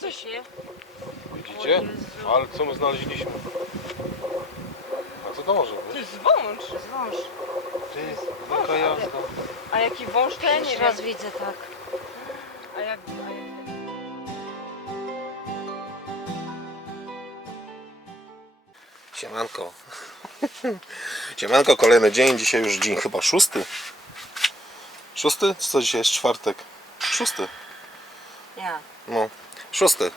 coś- się. Widzicie? Ale co my znaleźliśmy? A co to może To być? jest wąż. Wąż. Ty, taka jazda. A jaki wąż to ja nie Pierwszy wiem. raz widzę tak. A jak... A jak... Siemanko. Siemanko, kolejny dzień. Dzisiaj już dzień chyba szósty. Szósty? Co dzisiaj jest czwartek? Szósty. Ja. No, szósty.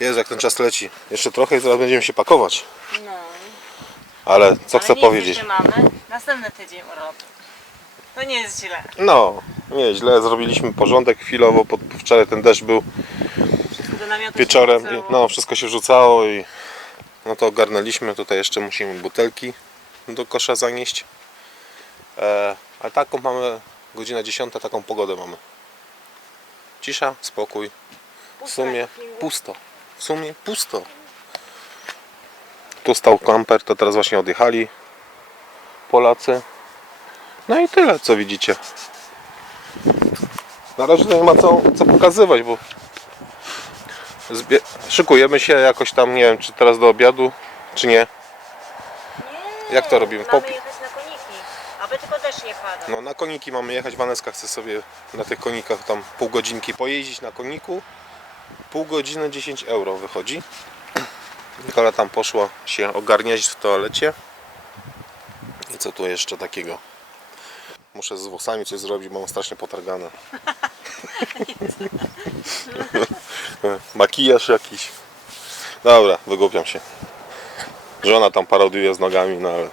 Jest jak ten czas leci. Jeszcze trochę i zaraz będziemy się pakować. No. Ale co Ale chcę powiedzieć? jeszcze mamy. Następny tydzień urlopu. To nie jest źle. No, nie źle. Zrobiliśmy porządek chwilowo. Pod, wczoraj ten deszcz był wieczorem. I, no, wszystko się rzucało i no to ogarnęliśmy. Tutaj jeszcze musimy butelki do kosza zanieść. E, ale taką mamy, godzina 10, taką pogodę mamy. Cisza, spokój. W sumie pusto. W sumie pusto. Tu stał kamper, to teraz właśnie odjechali Polacy. No i tyle, co widzicie. Na razie nie ma co, co pokazywać, bo zbie- szykujemy się jakoś tam, nie wiem, czy teraz do obiadu, czy nie. Nie, Jak to robimy? Mamy Pop- jechać na koniki. Aby tylko deszcz nie padał. No na koniki mamy jechać, Waneska chce sobie na tych konikach tam pół godzinki pojeździć na koniku. Pół godziny 10 euro wychodzi. Nikola tam poszła się ogarniać w toalecie. I co tu jeszcze takiego? Muszę z włosami coś zrobić, bo mam strasznie potargane. Makijaż jakiś. Dobra, wygłupiam się. Żona tam parodiuje z nogami, no ale...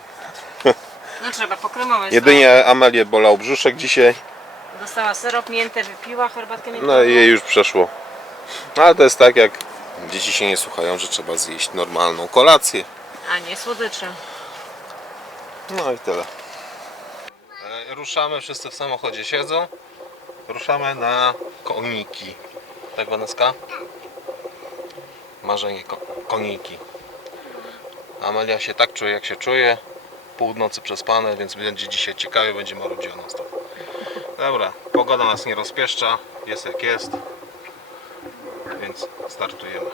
No trzeba pokremować. Jedynie Amelię bolał brzuszek dzisiaj. Dostała syrop, miętę wypiła, herbatkę nie No i jej już przeszło. No ale to jest tak jak dzieci się nie słuchają, że trzeba zjeść normalną kolację. A nie słodycze. No i tyle. E, Ruszamy, wszyscy w samochodzie siedzą. Ruszamy na koniki. Tak Waneska? Marzenie ko koniki. Amelia się tak czuje jak się czuje. Pół nocy przespane, więc będzie dzisiaj ciekawie, będzie marudziła na stop. Dobra, pogoda nas nie rozpieszcza, jest jak jest. Więc startujemy.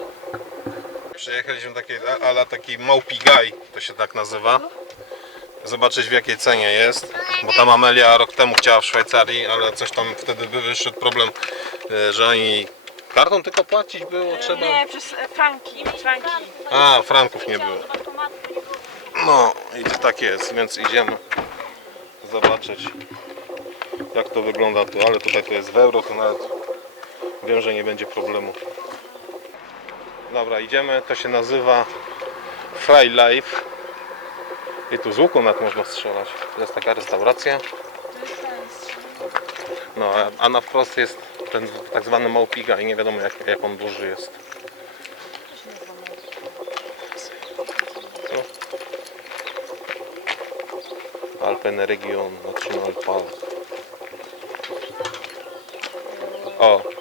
Przyjechaliśmy takie, ala taki małpi gaj, to się tak nazywa zobaczyć w jakiej cenie jest, bo tam Amelia rok temu chciała w Szwajcarii, ale coś tam wtedy by wyszedł problem, e, że oni kartą tylko płacić było, trzeba... Nie, przez e, franki. Franki. A, franków nie było. No i to tak jest, więc idziemy zobaczyć jak to wygląda tu, ale tutaj to jest w euro, to nawet wiem, że nie będzie problemu. Dobra, idziemy, to się nazywa Fry Life i tu z łuku nawet można strzelać. To jest taka restauracja. No, a- na wprost jest ten tak zwany małpiga i nie wiadomo jak, jak on duży jest. Alpenregion National Park. O!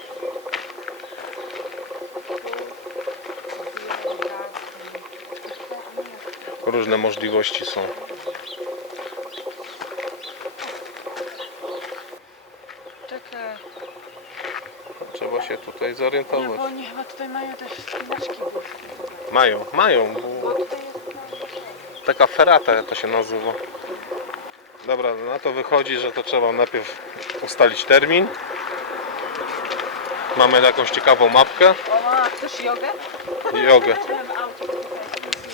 Różne możliwości są. Czekaj. Trzeba się tutaj Nie, zorientować. bo oni chyba tutaj mają też spinaczki. Mają, mają, bo bo tutaj jest... taka ferata to się nazywa. Dobra, na to wychodzi, że to trzeba najpierw ustalić termin. Mamy jakąś ciekawą mapkę. O, ma ktoś jogę? Jogę.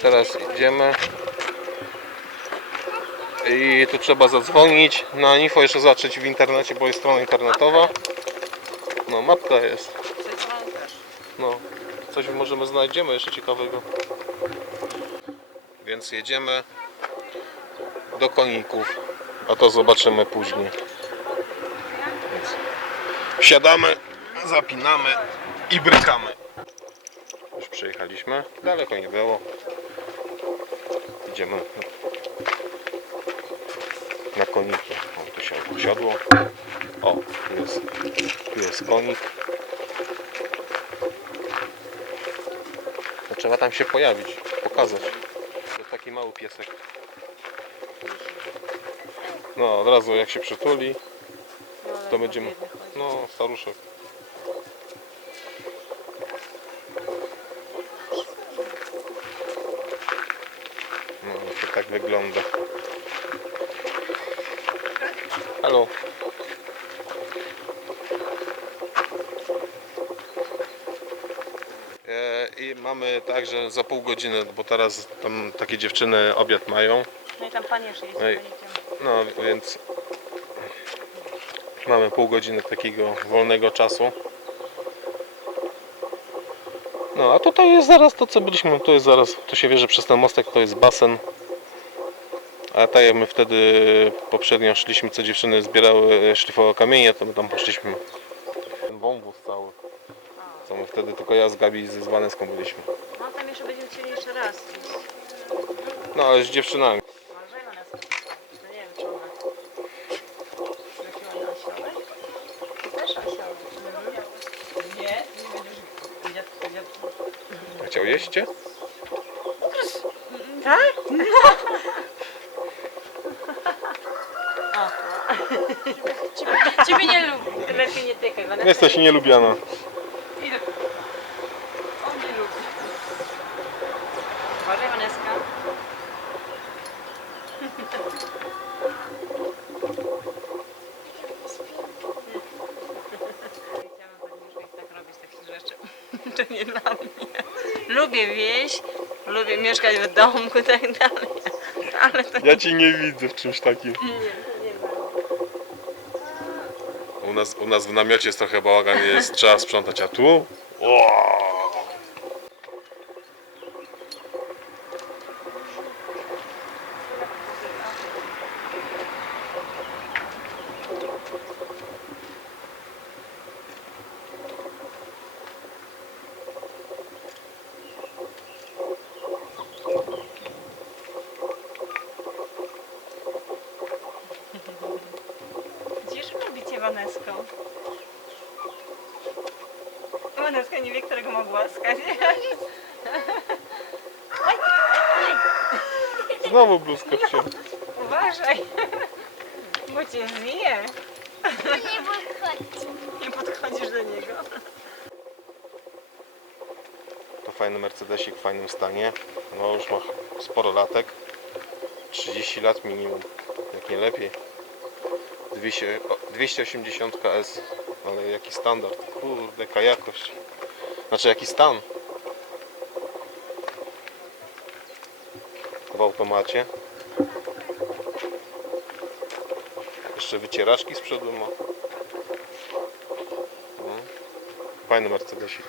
Teraz idziemy. I tu trzeba zadzwonić. Na info jeszcze zobaczyć w internecie, bo jest strona internetowa. No, mapka jest. No, coś możemy znajdziemy jeszcze ciekawego. Więc jedziemy do koników, a to zobaczymy później. Więc wsiadamy, zapinamy i brykamy. Już przyjechaliśmy, daleko nie było. Idziemy na koniki. O, tu się siodło. O, tu jest, tu jest konik. To trzeba tam się pojawić, pokazać. To taki mały piesek. No, od razu jak się przytuli, No, to będziemy... No, staruszek. tak wygląda. Halo. E, I mamy tak, że za pół godziny, bo teraz tam takie dziewczyny obiad mają. No i tam pan jeszcze jest panikiem. No więc mamy pół godziny takiego wolnego czasu. No a tutaj jest zaraz to co byliśmy, to jest zaraz, tu się wierzy przez ten mostek, to jest basen. A tak jak my wtedy poprzednio szliśmy, co dziewczyny zbierały, szlifowały kamienie, to my tam poszliśmy. Ten wąwóz cały. Co my wtedy tylko ja z Gabi i z Waneską byliśmy. No tam jeszcze będziemy chcieli jeszcze raz. No ale z dziewczynami. Nas No nie wiem czy ona. Jaki ładny osiołek. To też osiołek. Nie, nie będziesz widział, widział. Chciał? Tak? Ciebie, ciebie nie lubi. Lepiej nie tykaj. Vanessa. Jesteś nielubiana. Idę. On nie lubi. Uważaj Waneska. Chciałam już tak robić takich rzeczy. To nie dla mnie. Lubię wieś, lubię mieszkać w domku i tak dalej. Ale to Ja ci nie widzę w czymś takim. nie. U nas, u nas w namiocie jest trochę bałagan, jest trzeba sprzątać, a tu? Gdzież lubicie Waneską? Waneska nie wie, którego ma głaskać. Znowu bluzka w cię. Uważaj, bo cię zje. Nie podchodź. Nie podchodzisz do niego. To fajny Mercedesik w fajnym stanie. No już ma sporo latek. 30 lat minimum, jak nie lepiej. 200, o, 280 KS, ale jaki standard. Kurde, jaka jakość. Znaczy jaki stan. W automacie. Jeszcze wycieraczki z przodu ma. No. Fajny Mercedesik.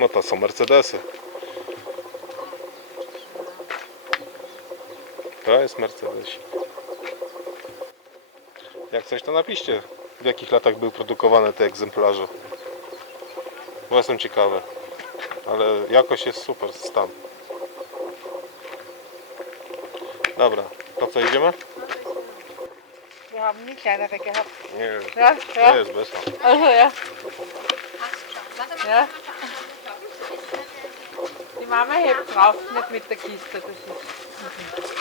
No to są Mercedesy. To jest Mercedesik. Jak coś to napiszcie, w jakich latach były produkowane te egzemplarze. Bo jestem ciekawy. Ale jakość jest super, stan. Dobra, to co idziemy? Wir haben nie kleiner weggehabt. Nie, Ja, to ja. jest bez. Also ja. Ja. Die Mama hebt drauf, nicht mit der Kiste. Das ist.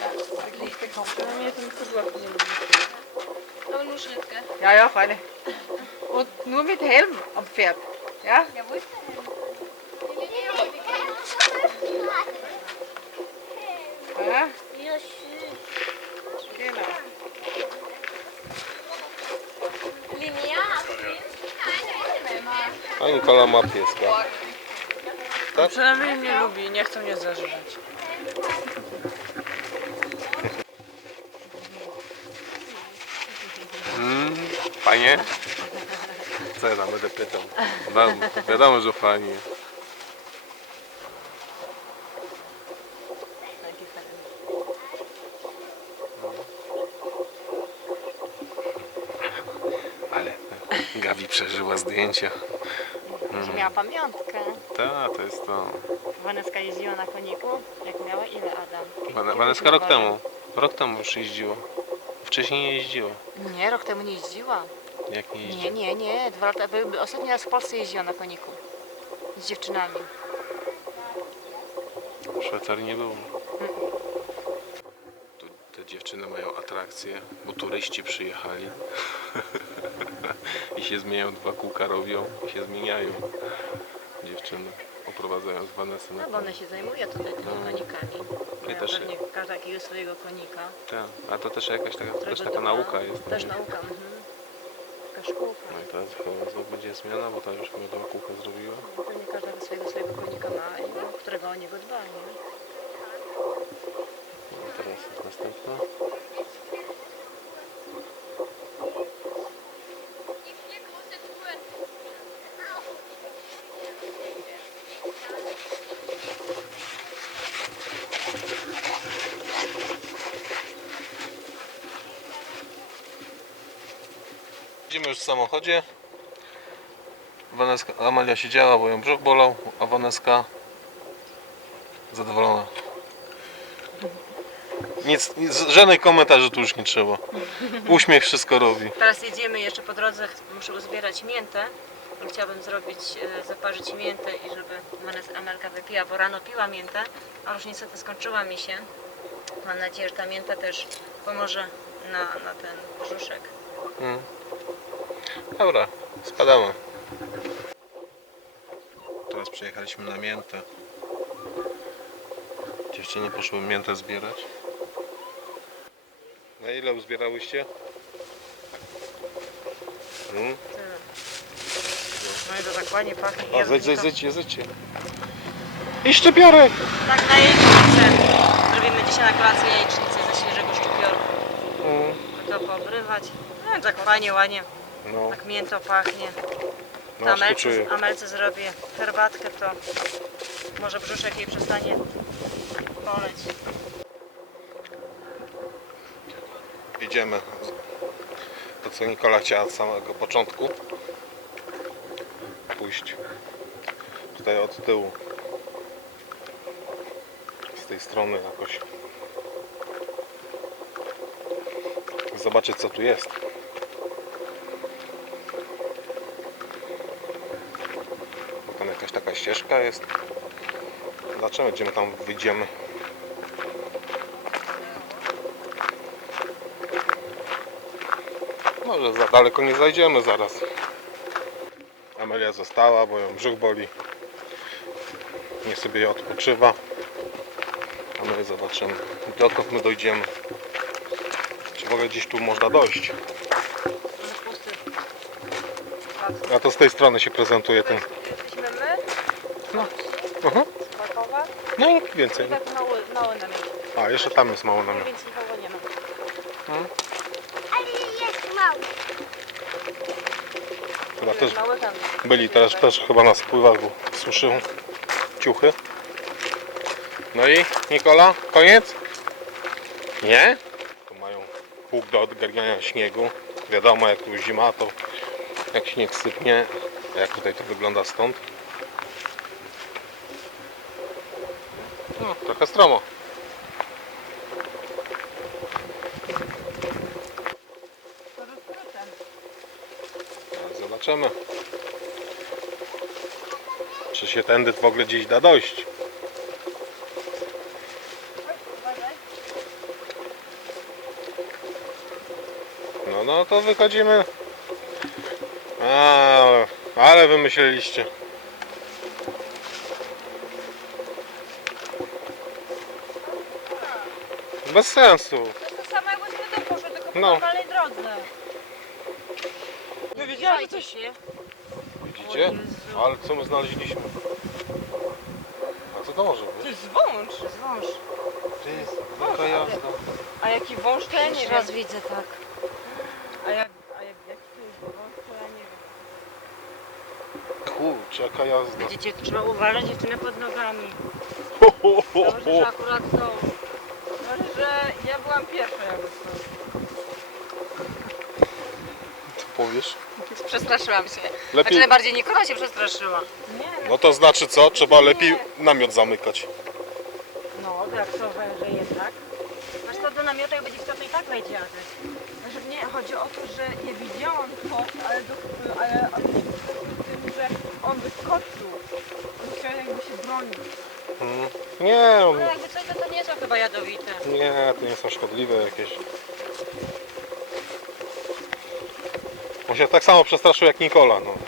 Ja, die Kiste kommt. Ja, mir sind zu gut. Aber nur Schritt, gell? Ja, ja, freilich. Und nur mit Helm am Pferd. Ja? Ja, A Nikola ma pieska. Przynajmniej mnie lubi, nie chcą mnie zażywać. Mm, fajnie? Co ja tam będę pytał? No, wiadomo, że fajnie. Ale Gabi przeżyła zdjęcia. Że miała pamiątkę. Tak, to jest to. Waneska jeździła na koniku. Jak miała ile Adam? Wan- Waneska rok temu. Rok temu już jeździła. Wcześniej nie jeździła. Nie, rok temu nie jeździła. Jak nie Nie, jeździła? nie, nie. Dwa lata. by- by- Ostatni raz w Polsce jeździła na koniku. Z dziewczynami. W Szwajcarii nie było. Dziewczyny mają atrakcję, bo turyści przyjechali. I się zmieniają, dwa kółka robią i się zmieniają dziewczyny. oprowadzając Vanessę na No bo ona się zajmuje tutaj tymi No. konikami. Mają też- pewnie każda jakiegoś swojego konika. Tak, a to też jakaś taka, też którego taka dba. nauka jest. Też nie? nauka, mhm. Taka szkółka. No i teraz chyba znowu będzie zmiana, bo ta już chyba tą kółkę zrobiła. Pewnie każda swojego, swojego konika ma, i którego o niego dba, nie? Siedzimy już w samochodzie. Waneska, Amalia siedziała, bo ją brzuch bolał, a Waneska zadowolona. Nic, nic, żadnych komentarzy tu już nie trzeba. Uśmiech wszystko robi. Teraz jedziemy jeszcze po drodze, muszę uzbierać miętę. Chciałabym zrobić, e, zaparzyć miętę i żeby Manes- Amelka wypiła, bo rano piła miętę, a już niestety skończyła mi się. Mam nadzieję, że ta mięta też pomoże na, na ten brzuszek. Mm. Dobra, spadamy. Teraz przyjechaliśmy na miętę. Dziewczyny poszły miętę zbierać. Na ile uzbierałyście? Mm? No i to tak ładnie pachnie. O, Ja zejdź, zejdź, zejdźcie. I szczepiorek! Tak na jajecznicę. Zrobimy dzisiaj na kolację jajecznicę ze świeżego szczypioru. Mm. To poobrywać. No tak fajnie, ładnie. No, Tak mięto pachnie. no aż Amelce, czuję. Amelce zrobię herbatkę, to może brzuszek jej przestanie boleć. Idziemy. To co Nikola chciała od samego początku. Pójść tutaj od tyłu. Z tej strony jakoś. Zobaczyć co tu jest. Ścieżka jest. Zobaczymy, gdzie my tam wyjdziemy. Może za daleko nie zajdziemy zaraz. Amelia została, bo ją brzuch boli. Nie sobie odpoczywa. A my zobaczymy, dokąd my dojdziemy. Czy w ogóle gdzieś tu można dojść. A to z tej strony się prezentuje ten. No. Aha. No i i więcej. tak mały, mały namiot. A, jeszcze tam jest mało namiot. Więc nikogo nie ma. Ale jest mały. Chyba też Mały byli też, też chyba na spływach, bo suszą ciuchy. No i Nikola, koniec? Nie? Tu mają pług do odgarniania śniegu. Wiadomo jak tu zima to jak śnieg sypnie, jak tutaj to wygląda stąd. No, trochę stromo. Zobaczymy. Czy się tędy w ogóle gdzieś da dojść? No, no to wychodzimy. A, ale wymyśleliście. Bez sensu. To jest to samo jakbyśmy tu poszły, tylko po No. normalnej drodze. No widziałam, że coś... się. Widzicie? Ale co my znaleźliśmy? A co to może To być? jest wąż. Wąż. To jest taka jazda. A jaki wąż to ja nie Pierwszy wiem. raz widzę tak. A jak, a jak, jaki to jest wąż to ja nie wiem. Kurczę, jaka jazda. Widzicie, trzeba uważać dziewczyny pod nogami. Ho, ho, ho, Dobrze, że akurat są. Znaczy, byłam pierwsza jakby co. Co powiesz? Przestraszyłam się. Znaczy Lepiej. najbardziej Nikola się przestraszyła. Nie, No to znaczy co? Trzeba lepiej namiot zamykać. no jak to węże jednak. Masz to do namiotu, jak będzie chciał, to i tak wejdzie Adaś. Znaczy nie, chodzi o to, że ja widziałam to, ale, do, ale, nie w tym, że on wyskoczył. On chciał jakby się bronić. Mm. Nie, on, No jakby coś, to, to nie są chyba jadowite. nie, to nie są szkodliwe jakieś. On się tak samo przestraszył jak Nikola. No.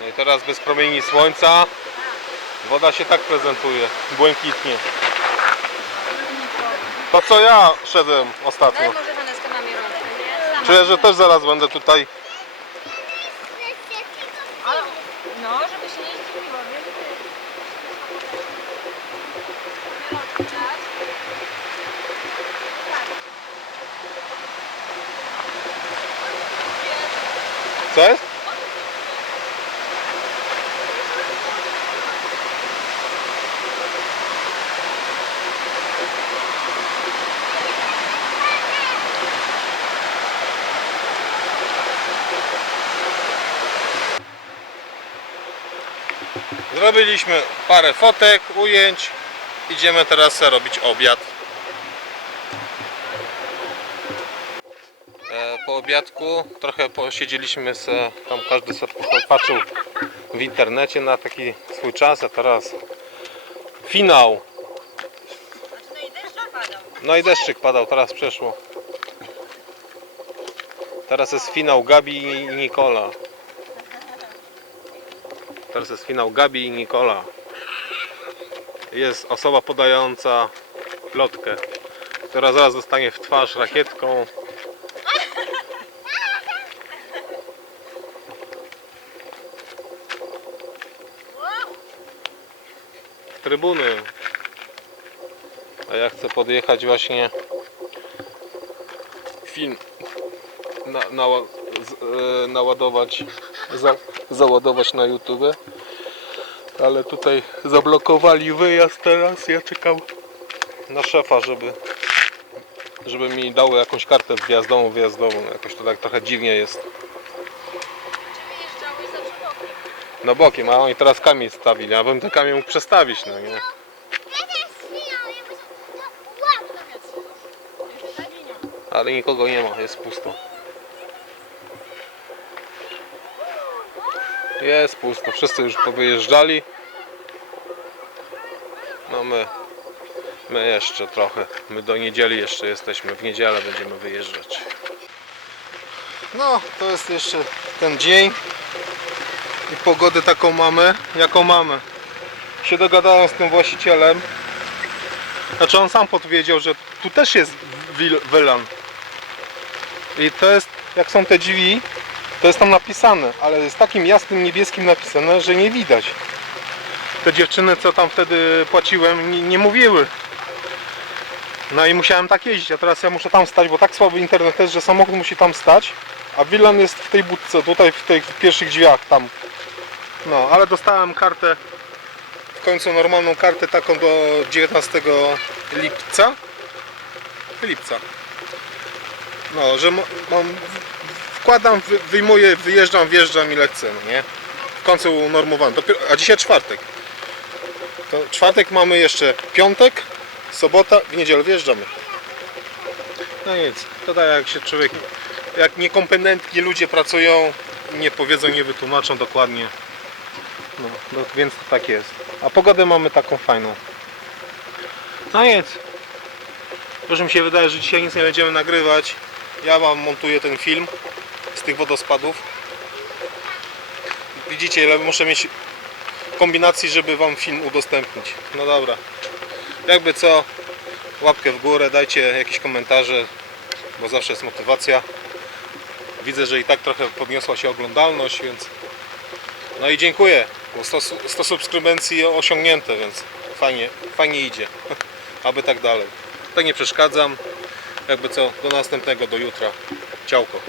No i teraz bez promieni słońca woda się tak prezentuje, błękitnie. To co ja szedłem ostatnio. może Waneska mamie rączkę, nie? Sama. Czuję, że też zaraz będę tutaj. Ale, no, żeby się nie zdziwiło, nie? Co jest? Zrobiliśmy parę fotek, ujęć. Idziemy teraz robić obiad. E, po obiadku trochę posiedzieliśmy se, tam każdy sobie patrzył w internecie na taki swój czas, a teraz finał. No i deszczyk padał, teraz przeszło. Teraz jest finał Gabi i Nikola. Teraz jest finał Gabi i Nikola. Jest osoba podająca lotkę, która zaraz zostanie w twarz rakietką. Trybuny. A ja chcę podjechać właśnie film na, na, z, e, naładować, za, załadować na YouTube. Ale tutaj zablokowali wyjazd teraz. Ja czekam na szefa, żeby żeby mi dało jakąś kartę wjazdową, wyjazdową. Jakoś to tak trochę dziwnie jest. Wyjeżdżałeś za bokiem. No bokiem, a oni teraz kamień stawili, a bym ten kamień mógł przestawić, no nie? Ale nikogo nie ma, jest pusto. Jest pusto, wszyscy już powyjeżdżali. No my, my jeszcze trochę. My do niedzieli jeszcze jesteśmy, w niedzielę będziemy wyjeżdżać. No, to jest jeszcze ten dzień. I pogodę taką mamy, jaką mamy. Się dogadałem z tym właścicielem. Znaczy on sam podwiedział, że tu też jest wylan. I to jest, jak są te drzwi, to jest tam napisane, ale jest takim jasnym niebieskim napisane, że nie widać. Te dziewczyny, co tam wtedy płaciłem, nie, nie mówiły. No i musiałem tak jeździć, a teraz ja muszę tam stać, bo tak słaby internet jest, że samochód musi tam stać, a Willan jest w tej budce, tutaj w tych pierwszych drzwiach tam. No, ale dostałem kartę, w końcu normalną kartę taką do 19 lipca. Lipca. No, że ma- mam, wkładam, wy- wyjmuję, wyjeżdżam, wjeżdżam ile chcę, no nie? W końcu unormowałem, Dopiero, a dzisiaj czwartek. To czwartek mamy jeszcze piątek, sobota, w niedzielę wjeżdżamy. No nic, to tak jak się człowiek, jak niekompetentni ludzie pracują, nie powiedzą, nie wytłumaczą dokładnie. No, no, więc tak jest. A pogodę mamy taką fajną. No nic. Proszę mi się wydaje, że dzisiaj nic nie będziemy nagrywać. Ja wam montuję ten film z tych wodospadów. Widzicie ile muszę mieć kombinacji, żeby wam film udostępnić. No dobra. Jakby co, łapkę w górę, dajcie jakieś komentarze, bo zawsze jest motywacja. Widzę, że i tak trochę podniosła się oglądalność, więc no i dziękuję. Bo 100, su- 100 subskrybencji osiągnięte, więc fajnie, fajnie idzie. Aby tak dalej. Tak nie przeszkadzam. Jakby co, do następnego, do jutra. Ciałko.